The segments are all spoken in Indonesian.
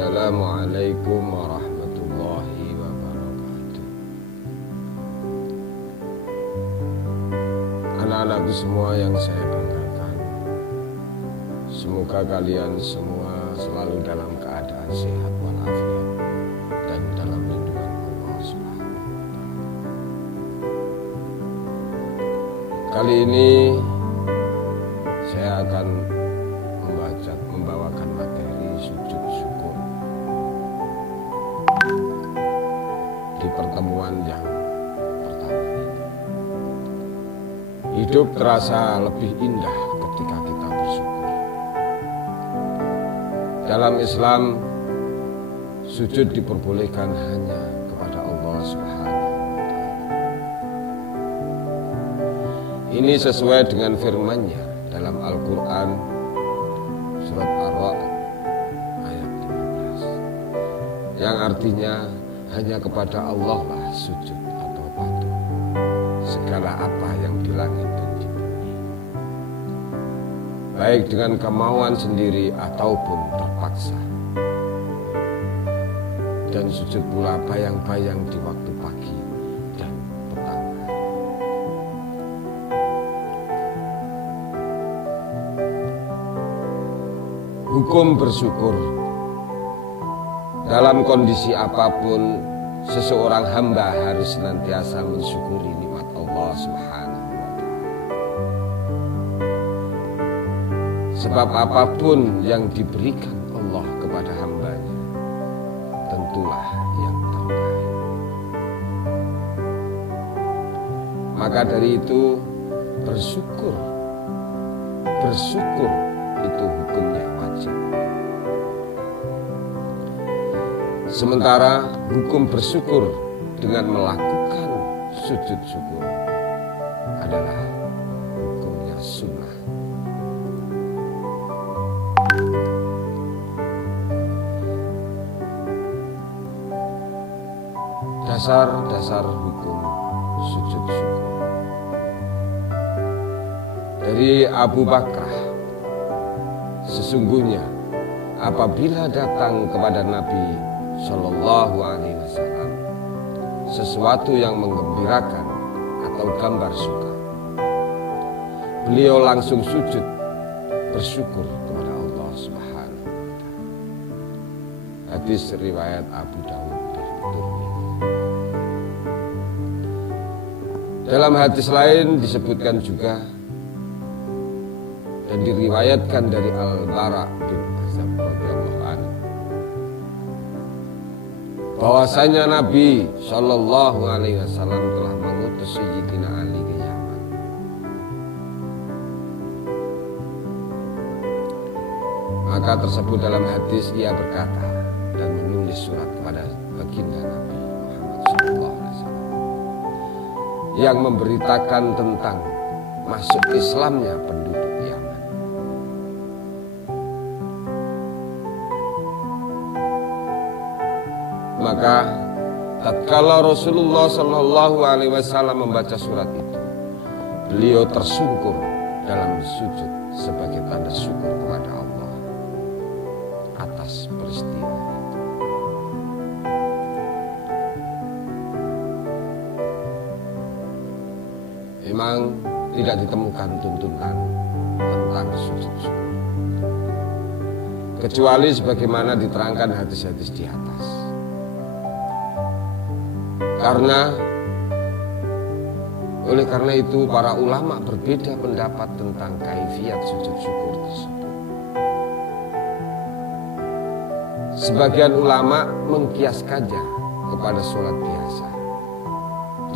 Assalamualaikum warahmatullahi wabarakatuh. Anak-anakku semua yang saya banggakan, semoga kalian semua selalu dalam keadaan sehat walafiat dan dalam lindungan Allah Subhanahu wa Ta'ala. Kali ini saya akan membawakan materi sujud syukur di pertemuan yang pertama ini. Hidup terasa lebih indah ketika kita bersyukur. Dalam Islam, sujud diperbolehkan hanya kepada Allah Subhanahu wa Ta'ala. Ini sesuai dengan firman-Nya dalam Al-Quran surat Ar-Ra'd ayat 15, yang artinya hanya kepada Allah lah sujud atau patuh segala apa yang di langit dan di bumi, baik dengan kemauan sendiri ataupun terpaksa. Dan sujud pula bayang-bayang di waktu pagi dan petang. Hukum bersyukur. Dalam kondisi apapun, seseorang hamba harus senantiasa mensyukuri nikmat Allah Subhanahu wa Ta'ala. Sebab apapun yang diberikan Allah kepada hambanya, tentulah yang terbaik. Maka dari itu, bersyukur itu hukumnya wajib. Sementara hukum bersyukur dengan melakukan sujud syukur adalah hukumnya sunnah. Dasar-dasar hukum sujud syukur dari Abu Bakrah. Sesungguhnya apabila datang kepada Nabi Shallallahu Alaihi Wasallam sesuatu yang menggembirakan atau gambar suka, beliau langsung sujud bersyukur kepada Allah Subhanahu wa Ta'ala. Hadis riwayat Abu Dawud dan Tirmidzi. Dalam hadis lain disebutkan juga dan diriwayatkan dari Al-Bara bin Azib radhiyallahu anhu bahwasanya Nabi Shallallahu Alaihi Wasallam telah mengutus Sayyidina Ali ke Yaman. Maka tersebut dalam hadis ia berkata dan menulis surat kepada baginda Nabi Muhammad Shallallahu Alaihi Wasallam yang memberitakan tentang masuk Islamnya penduduk Yaman. Maka tatkala Rasulullah Shallallahu Alaihi Wasallam membaca surat itu, beliau tersungkur dalam sujud sebagai tanda syukur kepada Allah atas peristiwa itu. Memang tidak ditemukan tuntunan tentang sujud syukur kecuali sebagaimana diterangkan hadis-hadis di atas. Oleh karena itu para ulama berbeda pendapat tentang kaifiyat sujud syukur tersebut. Sebagian ulama mengkiaskannya kepada sholat biasa,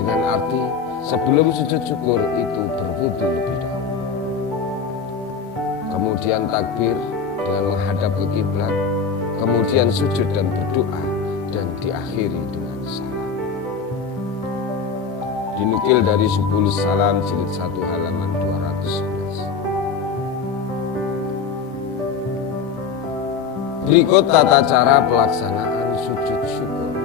dengan arti sebelum sujud syukur itu berwudu lebih dahulu, kemudian takbir dengan menghadap ke kiblat, kemudian sujud dan berdoa, dan diakhiri dengan salam. Dinukil dari Subulus Salam jilid 1 halaman 211. Berikut tata cara pelaksanaan sujud syukur.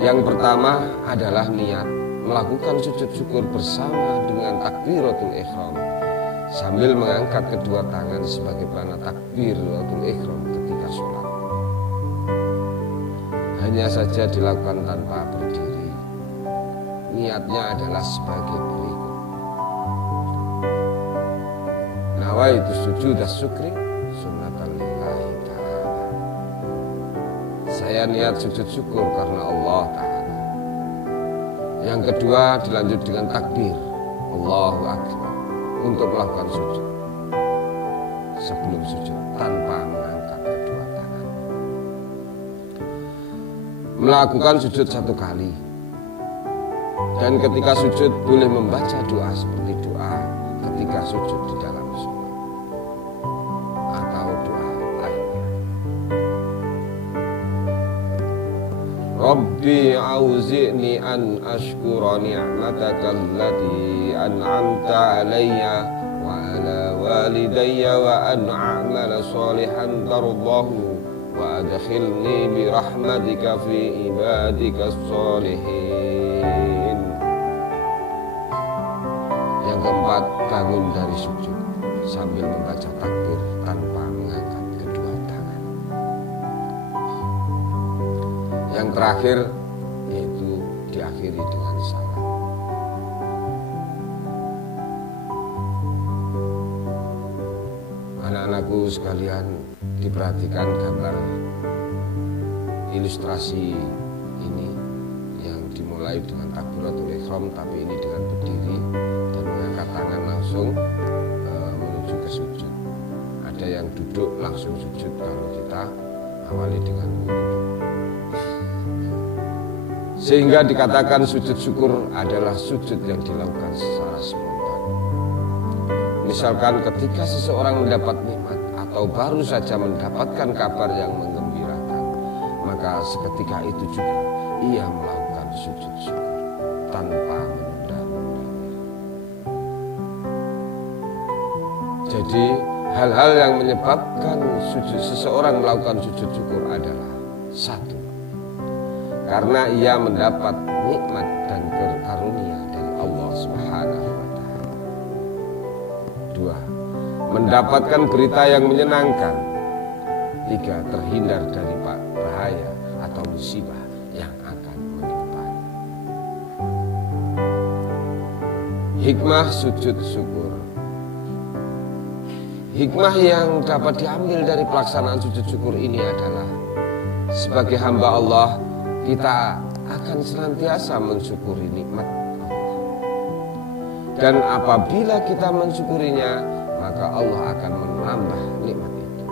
Yang pertama adalah niat melakukan sujud syukur bersama dengan takbiratul ihram sambil mengangkat kedua tangan sebagai tanda takbiratul ihram hanya saja dilakukan tanpa berdiri. Niatnya adalah sebagai berikut. Nawaitu sujud syukri sunnatan lillahi ta'ala. Saya niat sujud syukur karena Allah Ta'ala. Yang kedua dilanjut dengan takbir Allahu Akbar untuk melakukan sujud. Sebelum sujud tanpa mengangkat kedua tangan. Melakukan sujud 1 kali. Dan ketika sujud boleh membaca doa seperti doa ketika sujud di dalam sholat atau doa lainnya. Rabbi auzi'ni an ashkura ni'mataka allati an'amta alayya wa ala walidayya wa an a'mala salihan tardahu wa adkhilni bi rahmatika fi ibadika sholihin. Yang keempat, bangun dari sujud sambil membaca takbir tanpa mengangkat kedua tangan. Yang terakhir yaitu diakhiri dengan salam. Anak-anakku sekalian, diperhatikan gambar ilustrasi ini yang dimulai dengan takbiratul ihram, tapi ini dengan berdiri dan mengangkat tangan langsung menuju ke sujud. Ada yang duduk langsung sujud kalau kita awali dengan wudhu. Sehingga dikatakan sujud syukur adalah sujud yang dilakukan secara spontan. Misalkan ketika seseorang mendapat nikmat atau baru saja mendapatkan kabar yang menggembirakan, maka seketika itu juga ia melakukan sujud syukur tanpa menunda-nundanya. Jadi hal-hal yang menyebabkan seseorang melakukan sujud syukur adalah: 1, karena ia mendapat nikmat dan karunia dari Allah Subhanahu wa Ta'ala. 2, mendapatkan berita yang menyenangkan. 3, terhindar dari bahaya atau musibah yang akan menimpanya. Hikmah sujud syukur. Hikmah yang dapat diambil dari pelaksanaan sujud syukur ini adalah, sebagai hamba Allah, kita akan senantiasa mensyukuri nikmat Allah. Dan apabila kita mensyukurinya, maka Allah akan menambah nikmat itu.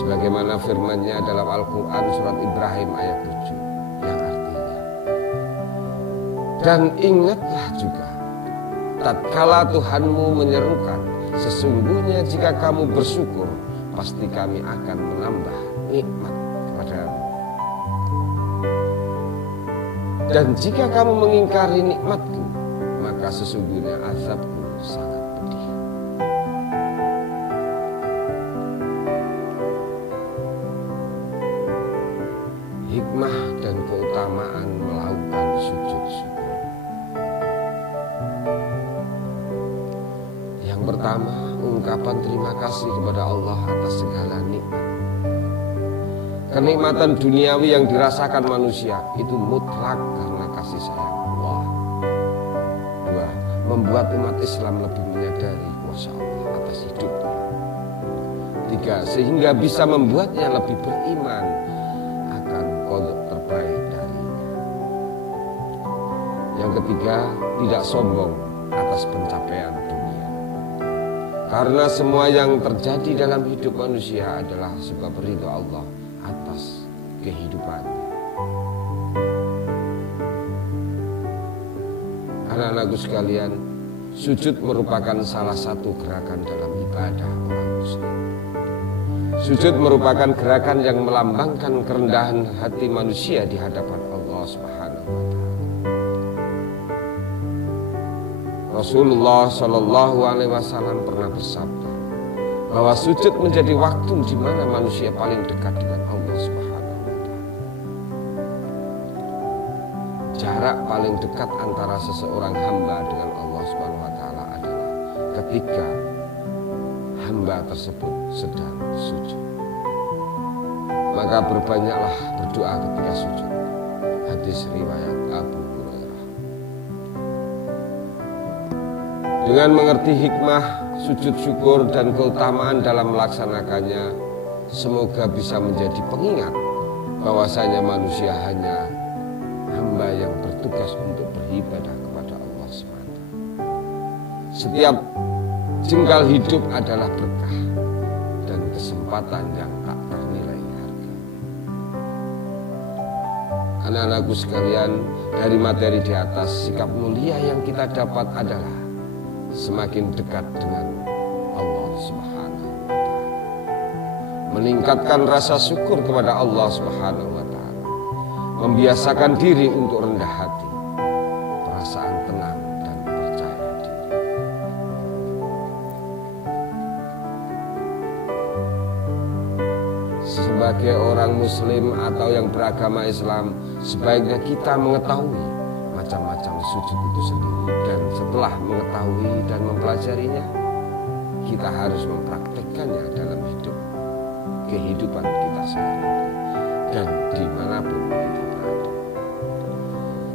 Sebagaimana firman-Nya dalam Al-Quran surat Ibrahim ayat 7 yang artinya, dan ingatlah juga tatkala Tuhanmu menyerukan, sesungguhnya jika kamu bersyukur, pasti kami akan menambah nikmat kepadamu. Dan jika kamu mengingkari nikmatku, maka sesungguhnya azabku sangat pedih. Hikmah dan keutamaan melakukan sujud syukur. Yang pertama, ungkapan terima kasih kepada Allah atas segala nikmat. Kenikmatan duniawi yang dirasakan manusia itu mutlak karena kasih sayang Allah. 2, membuat umat Islam lebih menyadari kuasa Allah atas hidupnya. 3, sehingga bisa membuatnya lebih beriman akan qada terbaik darinya. Yang ketiga, tidak sombong atas pencapaian dunia. Karena semua yang terjadi dalam hidup manusia adalah sebab ridho Allah atas kehidupannya. Anak-anakku sekalian, sujud merupakan salah satu gerakan dalam ibadah orang muslim. Sujud merupakan gerakan yang melambangkan kerendahan hati manusia di hadapan Allah Subhanahu wa Ta'ala. Rasulullah Shallallahu Alaihi Wasallam pernah bersabda bahwa sujud menjadi waktu di mana manusia paling dekat dengan Allah Subhanahu wa Ta'ala. Jarak paling dekat antara seseorang hamba dengan Allah Subhanahu wa Ta'ala adalah ketika hamba tersebut sedang sujud. maka berbanyaklah berdoa ketika sujud. Hadis riwayat Abu Hurairah. Dengan mengerti hikmah sujud syukur dan keutamaan dalam melaksanakannya, semoga bisa menjadi pengingat bahwasanya manusia hanya hamba yang bertugas untuk beribadah kepada Allah SWT. Setiap jengkal hidup adalah berkah dan kesempatan yang tak ternilai harga. Anak-anakku sekalian, dari materi di atas, sikap mulia yang kita dapat adalah semakin dekat dengan Allah Subhanahu wa Ta'ala, meningkatkan rasa syukur kepada Allah Subhanahu wa Ta'ala, membiasakan diri untuk rendah hati, perasaan tenang dan percaya diri. Sebagai orang muslim atau yang beragama Islam, sebaiknya kita mengetahui macam-macam sujud itu sendiri, dan setelah mengetahui dan mempelajarinya, kita harus mempraktikkannya dalam kehidupan kita sehari-hari dan dimanapun kita berada.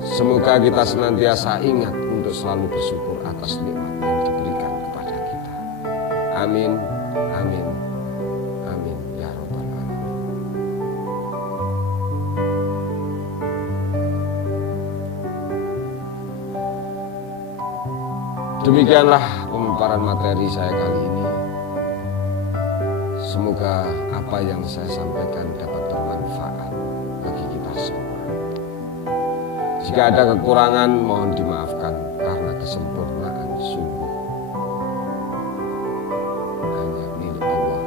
Semoga kita senantiasa ingat untuk selalu bersyukur atas nikmat yang diberikan kepada kita. Amin, amin, amin ya Rabbal Alamin. Demikianlah pemaparan materi saya kali ini. Semoga apa yang saya sampaikan dapat bermanfaat bagi kita semua. Jika ada kekurangan, mohon dimaafkan, karena kesempurnaan sungguh hanya milik Allah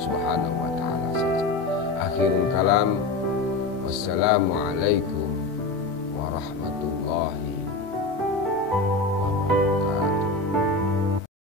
Subhanahu wa Ta'ala saja. Akhirul kalam, wassalamualaikum warahmatullahi